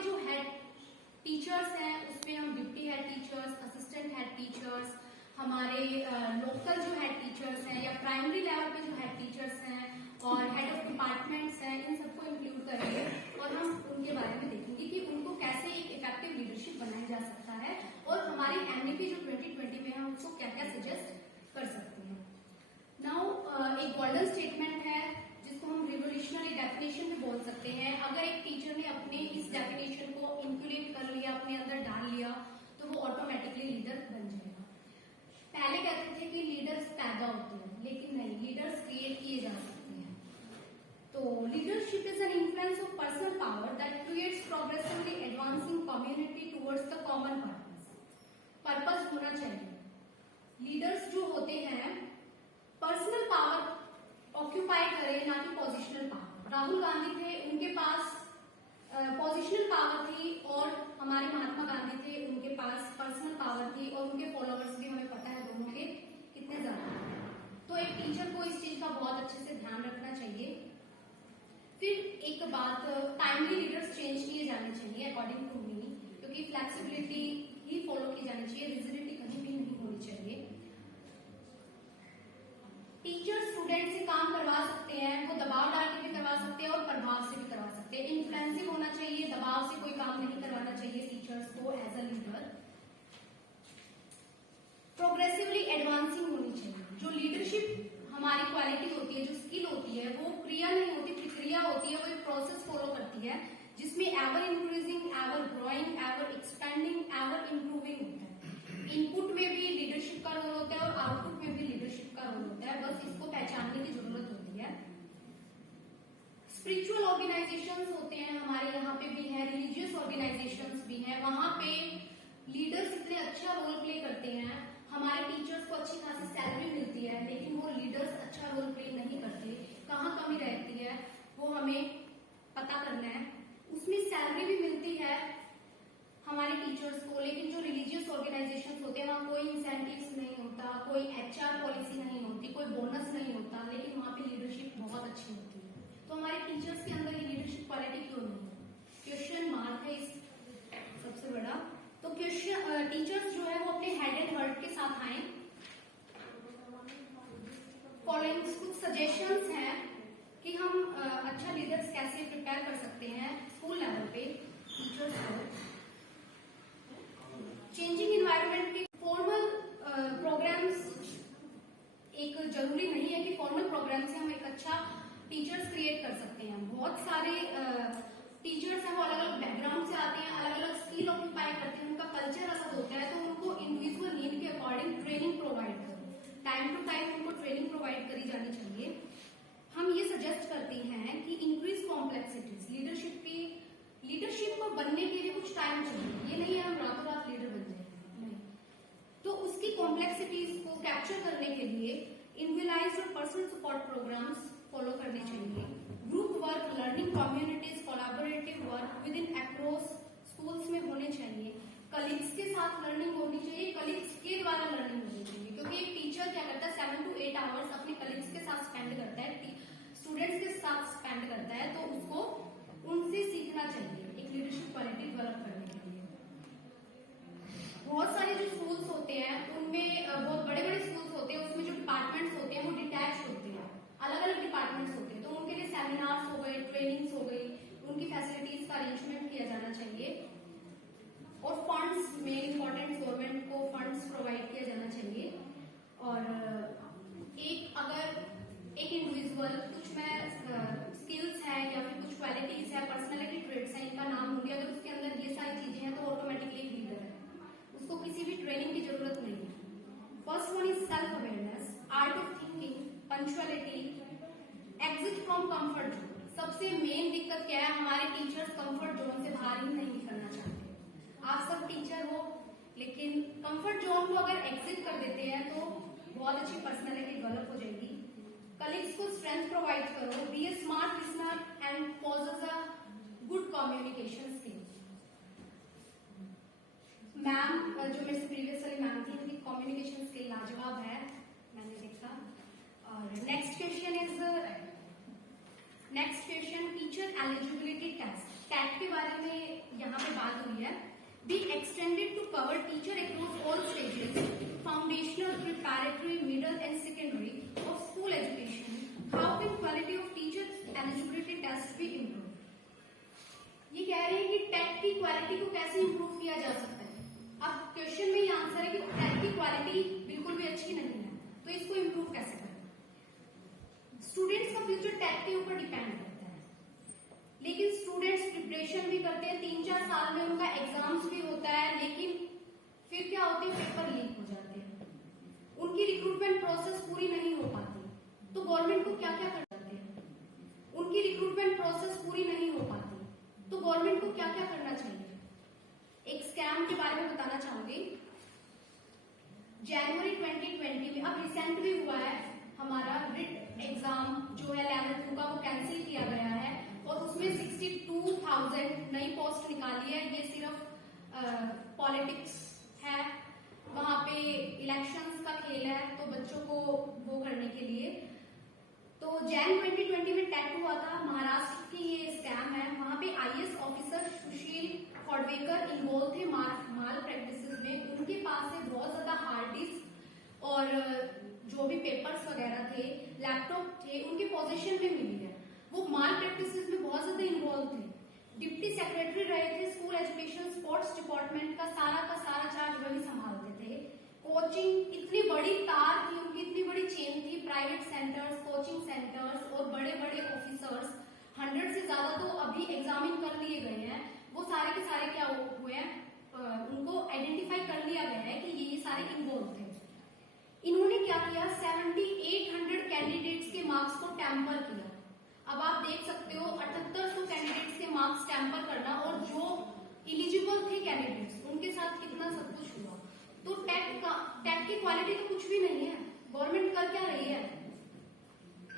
पे जो head teachers हैं उसपे हम deputy head teachers, assistant head teachers, हमारे लोकल जो हेड टीचर्स हैं या प्राइमरी लेवल पे जो हेड टीचर्स हैं और हेड ऑफ डिपार्टमेंट्स हैं, इन सबको इंक्लूड करेंगे और हम उनके बारे में देखेंगे कि उनको कैसे एक इफेक्टिव लीडरशिप बनाया जा सकता है और हमारी एमडीपी जो 2020 में है उसको क्या क्या सजेस्ट कर सकते हैं। नाउ एक गोल्डन स्टेटमेंट है जिसको हम रिवोल्यूशनरी डेफिनेशन में बोल सकते हैं। अगर एक टीचर ने अपने इस डेफिनेशन को इंक्यूलेट कर लिया, अपने अंदर डाल लिया, तो वो ऑटोमेटिकली लीडर बन जाएगा। पहले कहते थे कि लीडर्स पैदा होते हैं, लेकिन नहीं, लीडर्स क्रिएट किए जा सकते हैं। तो leadership is an influence of personal power that creates progressively advancing community towards the common purpose होना चाहिए। लीडर्स जो होते हैं पर्सनल पावर ऑक्यूपाई करें, ना कि पोजिशनल पावर। राहुल गांधी थे, उनके पास पोजिशनल पावर थी, और हमारे महात्मा गांधी थे, उनके पास पर्सनल पावर थी, और उनके फॉलोअर्स भी हमें पता है दोनों के कितने ज्यादा। तो एक टीचर को इस चीज का बहुत अच्छे से ध्यान रखना चाहिए। फिर एक बात, टाइमली लीडर्स चेंज किए जाने चाहिए अकॉर्डिंग टू मी, क्योंकि फ्लेक्सिबिलिटी ही फॉलो की जानी चाहिए, रिजिडिटी कहीं भी नहीं होनी चाहिए। टीचर स्टूडेंट से काम करवा सकते हैं, वो दबाव डाल के भी करवा सकते हैं और प्रभाव से भी करवा सकते हैं। इन्फ्लुएंसिंग होना चाहिए, दबाव से कोई काम नहीं करवाना चाहिए टीचर्स को as a leader. Progressively advancing होनी चाहिए। जो लीडरशिप हमारी क्वालिटी होती है, जो स्किल होती है, वो क्रिया नहीं होती, प्रक्रिया होती है। वो एक प्रोसेस फॉलो करती है जिसमें ever increasing, ever growing, ever expanding, ever improving होता है। इनपुट में भी लीडरशिप का रोल होता है और आउटपुट में भी लीडरशिप का रोल होता है, बस इसको पहचानने की जरूरत होती है। स्पिरिचुअल ऑर्गेनाइजेशंस होते हैं, हमारे यहाँ पे भी है, रिलीजियस ऑर्गेनाइजेशंस भी हैं, वहां पे लीडर्स इतने अच्छा रोल प्ले करते हैं। हमारे टीचर्स को अच्छी खासी सैलरी मिलती है, लेकिन वो लीडर्स अच्छा रोल प्ले नहीं करते। कहाँ कमी रहती है वो हमें पता करना है। उसमें सैलरी भी मिलती है हमारे टीचर्स को, लेकिन जो रिलीजियस ऑर्गेनाइजेशंस होते हैं वहाँ कोई इंसेंटिव्स नहीं होता, कोई एचआर पॉलिसी नहीं होती, कोई बोनस नहीं होता, लेकिन वहाँ पे लीडरशिप बहुत अच्छी होती है। तो हमारे टीचर्स के अंदर ये लीडरशिप क्वालिटी क्यों नहीं है? क्वेश्चन मार्क है इस सबसे बड़ा। तो क्वेश्चन टीचर्स जो है वो अपने हेड एंड हार्ट के साथ आए। फॉलोइंग कुछ सजेशंस हैं कि हम अच्छा लीडर्स कैसे प्रिपेयर कर सकते हैं स्कूल लेवल पे टीचर्स को। चेंजिंग इन्वायरमेंट के फॉर्मल प्रोग्राम्स एक जरूरी नहीं है कि फॉर्मल प्रोग्राम से हम एक अच्छा टीचर्स क्रिएट कर सकते हैं। बहुत सारे टीचर्स हैं वो अलग अलग बैकग्राउंड से आते हैं, अलग अलग स्किल ऑक्यूपाई करते हैं, उनका कल्चर अलग होता है, तो उनको इंडिविजुअल नीड के अकॉर्डिंग ट्रेनिंग प्रोवाइड करो। टाइम टू टाइम उनको ट्रेनिंग प्रोवाइड करी जानी चाहिए। हम ये सजेस्ट करते हैं कि इंक्रीज कॉम्प्लेक्सिटीज। लीडरशिप को बनने के लिए कुछ टाइम चाहिए, ये नहीं है हम रातों रात लीडर बन जाएंगे, नहीं। तो उसकी कॉम्प्लेक्सिटीज को कैप्चर करने के लिए इंडिविजुअलाइज्ड और पर्सनल सपोर्ट प्रोग्राम्स फॉलो करने चाहिए। Group work, learning communities, collaborative work with in across schools में होने चाहिए। कलीग्स के साथ लर्निंग होनी चाहिए, कलीग्स के द्वारा लर्निंग होनी चाहिए, क्योंकि एक टीचर क्या करता है 7 to 8 आवर्स अपने कलीग्स के साथ स्पेंड करता है, स्टूडेंट्स के साथ स्पेंड करता है, तो उसको उनसे सीखना चाहिए एक लीडरशिप क्वालिटी डेवलप करने के लिए। बहुत सारे जो स्कूल्स होते हैं उनमें बहुत बड़े बड़े स्कूल्स होते हैं, उसमें जो डिपार्टमेंट्स होते हैं वो डिटैच होते हैं, अलग अलग डिपार्टमेंट्स होते हैं, तो उनके लिए सेमिनार्स हो गए, ट्रेनिंग्स हो गई, उनकी फैसिलिटीज का अरेंजमेंट किया जाना चाहिए। और फंड्स में इम्पोर्टेंट गवर्नमेंट को फंड्स प्रोवाइड किया जाना चाहिए। और एक इंडिविजुअल कुछ में स्किल्स है या फिर कुछ क्वालिटीज है, पर्सनैलिटी ट्रेट्स है, इनका नाम होंगे, अगर उसके अंदर ये सारी चीजें हैं तो ऑटोमेटिकली एक लीडर है, उसको किसी भी ट्रेनिंग की जरूरत नहीं है। First one is self awareness, art of thinking, punctuality, exit from comfort zone. सबसे मेन दिक्कत क्या है, हमारे टीचर्स कंफर्ट जोन से बाहर ही नहीं निकलना चाहते। आप सब टीचर हो, लेकिन कंफर्ट जोन को अगर एग्जिट कर देते हैं तो बहुत अच्छी पर्सनैलिटी डेवलप हो जाएगी। कलीग्स को स्ट्रेंथ प्रोवाइड करो, be a smart listener and possess a good communication skill. Ma'am जो मेरे से प्रीवियस वाली मैम थी, उनकी कम्युनिकेशन स्किल लाजवाब है, मैंने देखा। और next question teacher eligibility test. TET के बारे में यहाँ be extended to cover teacher across all stages, foundational, preparatory, middle and secondary of school education. How can quality of teacher eligibility test be improved? ये कह रहे हैं कि टेट की क्वालिटी को कैसे इंप्रूव किया जा सकता है। अब क्वेश्चन में ये आंसर है कि टेट की क्वालिटी बिल्कुल भी अच्छी नहीं है, तो इसको इंप्रूव कैसे करें। स्टूडेंट्स का फ्यूचर टेट के ऊपर डिपेंड करता है, लेकिन स्टूडेंट्स प्रिपरेशन भी करते हैं, 3-4 साल में उनका एग्जाम्स भी होता है, लेकिन फिर क्या होते हैं, पेपर लीक हो जाते हैं, उनकी रिक्रूटमेंट प्रोसेस पूरी नहीं हो पाती। तो गवर्नमेंट को क्या क्या कर जाते हैं, उनकी रिक्रूटमेंट प्रोसेस पूरी नहीं हो पाती, तो गवर्नमेंट को क्या क्या करना चाहिए। एक स्कैम के बारे में बताना चाहूंगी। जनवरी 2020 में, अब रिसेंट भी हुआ है, हमारा रिट एग्जाम जो है लेवल 2 का वो कैंसिल किया गया है और उसमें 62,000 नई पोस्ट निकाली है। ये सिर्फ पॉलिटिक्स है, वहां पे इलेक्शंस का खेल है, तो बच्चों को वो करने के लिए। तो जैन 2020 में टेट हुआ था, महाराष्ट्र की ये स्कैम है। वहां पे आईएएस ऑफिसर सुशील फॉडवेकर इन्वॉल्व थे माल प्रैक्टिसेस में। उनके पास से बहुत ज्यादा हार्ड डिस्क और जो भी पेपर्स वगैरह थे, लैपटॉप थे, उनके पोजीशन में मिली है। वो माल प्रैक्टिसेस में बहुत ज्यादा इन्वॉल्व थे। डिप्टी सेक्रेटरी रहे थे, स्कूल एजुकेशन स्पोर्ट्स डिपार्टमेंट का सारा चार्ज वही संभालते थे। कोचिंग इतनी बड़ी तार थी उनकी, इतनी बड़ी चेन थी, प्राइवेट सेंटर्स, कोचिंग सेंटर्स और बड़े बड़े ऑफिसर्स, 100 से ज्यादा तो अभी एग्जामिन कर लिए गए हैं। वो सारे के सारे क्या हुए हैं, उनको आइडेंटिफाई कर लिया गया है कि ये सारे इन्वॉल्व थे। इन्होंने क्या किया, 7800 कैंडिडेट्स के मार्क्स को टैंपर किया। अब आप देख सकते हो 7800 कैंडिडेट्स के मार्क्स टैंपर करना, और जो इलिजिबल थे कैंडिडेट्स उनके साथ कितना सब कुछ हुआ। तो टेट की क्वालिटी तो कुछ भी नहीं है। गवर्नमेंट कर क्या रही है,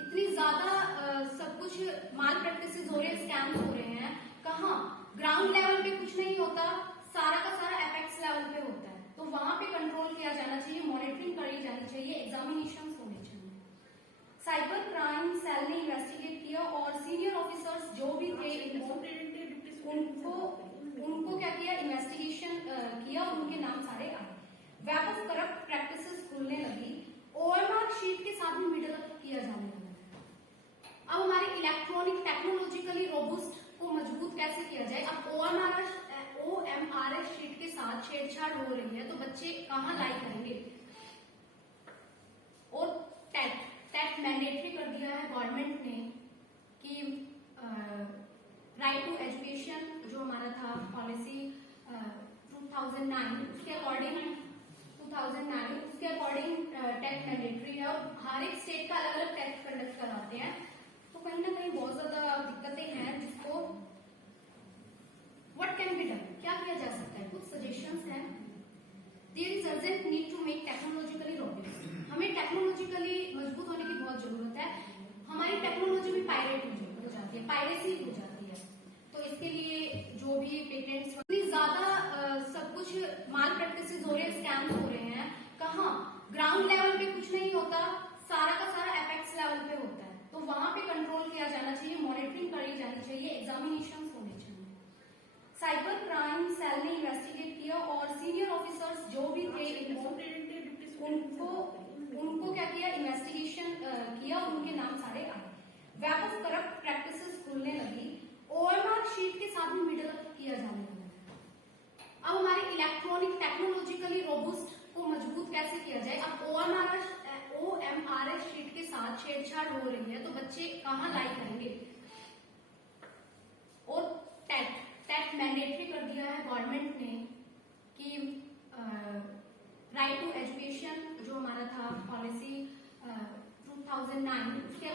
इतनी ज्यादा सब कुछ माल प्रैक्टिसेस हो रहे हैं, स्कैम्स हो रहे हैं। कहाँ ग्राउंड लेवल पे कुछ नहीं होता, सारा का सारा एपेक्स लेवल पे होता है। तो वहां पे कंट्रोल किया जाना चाहिए, मॉनिटरिंग करी जानी चाहिए, एग्जामिनेशन होने चाहिए। साइबर क्राइम सेल ने इन्वेस्टिगेट किया और सीनियर ऑफिसर्स जो भी थे उनको क्या किया, इन्वेस्टिगेशन किया और उनके नाम सारे आए। वेब ऑफ करप्ट प्रैक्टिसेस खुलने लगी, ओएमआर शीट के साथ भी मिडल अप किया जाने लगा। अब हमारे इलेक्ट्रॉनिक टेक्नोलॉजिकली रोबुस्ट को मजबूत कैसे किया जाए। अब ओएमआरएस शीट के साथ छेड़छाड़ हो रही है, तो बच्चे कहाँ लाई करेंगे। और टेट मैंडेटरी कर दिया है गवर्नमेंट ने कि राइट टू एजुकेशन जो हमारा था पॉलिसी 2009, उसके अकॉर्डिंग टेट मैंडेटरी है और हर एक स्टेट का अलग अलग टेट कंडक्ट कराते हैं। तो कहीं ना कहीं बहुत ज्यादा दिक्कतें हैं, जिसको व्हाट कैन बी डन, क्या किया जा सकता है। कुछ सजेशंस हैं। There is urgent need to make technologically robust. हमें टेक्नोलॉजिकली मजबूत होने की बहुत जरूरत है। हमारी टेक्नोलॉजी भी पायरेट हो जाती है, पायरेसी हो जाती है। तो इसके लिए जो भी पेटेंट्स, इतनी ज्यादा सब कुछ माल प्रैक्टिसेस हो रहे हैं, स्कैम्स हो रहे हैं। कहाँ ग्राउंड लेवल पे कुछ नहीं होता, सारा का सारा एपेक्स लेवल पे होता है। तो वहां पे कंट्रोल किया जाना चाहिए, मॉनिटरिंग करी जानी चाहिए, एग्जामिनेशन होने चाहिए। साइबर क्राइम सेल ने इन्वेस्टिगेट किया और सीनियर ऑफिसर्स जो भी थे उनको क्या किया, इन्वेस्टिगेशन किया और उनके नाम सारे आए। वेब ऑफ करप्ट प्रैक्टिसेस खुलने लगी, ओएमआर शीट के साथ भी मिडल अप किया जाने लगा। अब हमारे इलेक्ट्रॉनिक टेक्नोलॉजिकली रोबुस्ट को मजबूत कैसे किया जाए। अब ओएमआरएस शीट के साथ छेड़छाड़ हो रही है, तो बच्चे कहाँ लाई करेंगे। और टेट मैंडेटरी कर दिया है गवर्नमेंट ने कि राइट टू एजुकेशन जो हमारा था पॉलिसी 2009, उसके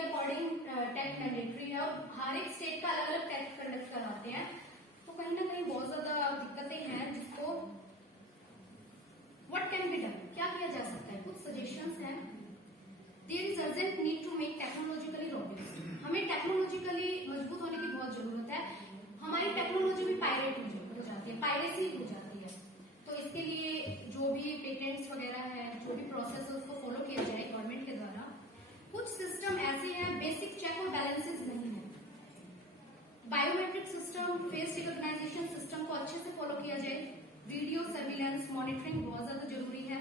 अकॉर्डिंग टेट मैंडेटरी है और हर एक स्टेट का अलग अलग टेट कंडक्ट कराते हैं। तो कहीं ना कहीं बहुत ज्यादा दिक्कतें हैं, जिसको व्हाट कैन बी डन, क्या किया जा सकता है। कुछ सजेशंस हैं। There is urgent need to make technologically robust. हमें टेक्नोलॉजिकली मजबूत होने की बहुत जरूरत है। हमारी टेक्नोलॉजी भी पायरेट हो जाती है, पायरेसी हो जाती है। तो इसके लिए जो भी पेटेंट्स वगैरह है, जो भी प्रोसेस है, उसको फॉलो किया जाए गवर्नमेंट के द्वारा। कुछ सिस्टम ऐसे हैं, बेसिक चेक और बैलेंसेस नहीं है। Biometric system system, face recognition system को अच्छे से फॉलो किया जाए। वीडियो सर्विलेंस मॉनिटरिंग बहुत ज्यादा जरूरी है,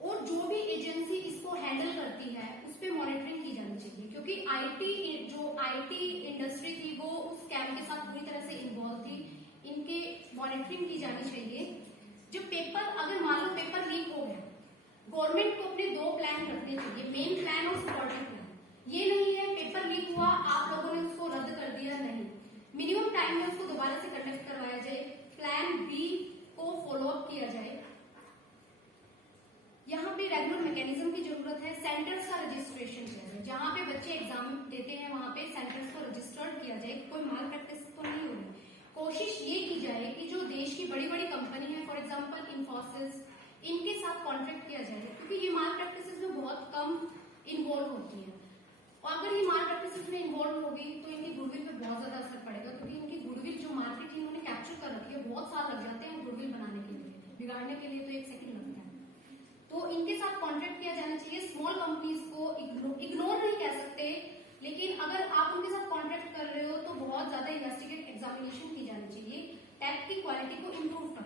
और जो भी एजेंसी इसको हैंडल करती है उस पर मॉनिटरिंग की जानी चाहिए, क्योंकि आईटी इंडस्ट्री थी वो उस स्कैम के साथ पूरी तरह से इन्वॉल्व थी। इनके मॉनिटरिंग की जानी चाहिए। जो पेपर, अगर मान लो पेपर लीक हो गया, गवर्नमेंट को अपने 2 प्लान रखने चाहिए, मेन प्लान और सपोर्टिव प्लान। ये नहीं है पेपर लीक हुआ आप लोगों ने उसको रद्द कर दिया, नहीं, मिनिमम टाइम में उसको दोबारा से कंडक्ट करवाया जाए, प्लान बी को फॉलो अप किया जाए। यहाँ पे रेगुलर मैकेनिज्म की जरूरत है। सेंटर्स का रजिस्ट्रेशन किया जाए, जहाँ पे बच्चे एग्जाम देते हैं वहां पे सेंटर्स को रजिस्टर्ड किया जाए, कोई माल प्रैक्टिस तो नहीं होगी। कोशिश ये की जाए कि जो देश की बड़ी बड़ी कंपनी है, फॉर एग्जांपल इन्फोसिस, इनके साथ कॉन्ट्रैक्ट किया जाए, क्योंकि ये माल प्रैक्टिस में बहुत कम इन्वॉल्व होती है। और अगर ये माल प्रैक्टिस में इन्वॉल्व होगी तो इनकी गुडविल पे बहुत ज्यादा असर पड़ेगा, क्योंकि इनकी गुडविल जो मार्केट इन्होंने कैप्चर कर रखी है, बहुत साल लग जाते हैं गुडविल बनाने के लिए, बिगाड़ने के लिए तो 1 सेकंड लगता है। तो इनके साथ कॉन्ट्रैक्ट किया जाना चाहिए। स्मॉल कंपनीज को इग्नोर नहीं कह सकते, लेकिन अगर आप उनके साथ कॉन्ट्रैक्ट कर रहे हो तो बहुत ज्यादा इन्वेस्टिगेट एग्जामिनेशन की जानी चाहिए, टैक्स की क्वालिटी को इम्प्रूव करना।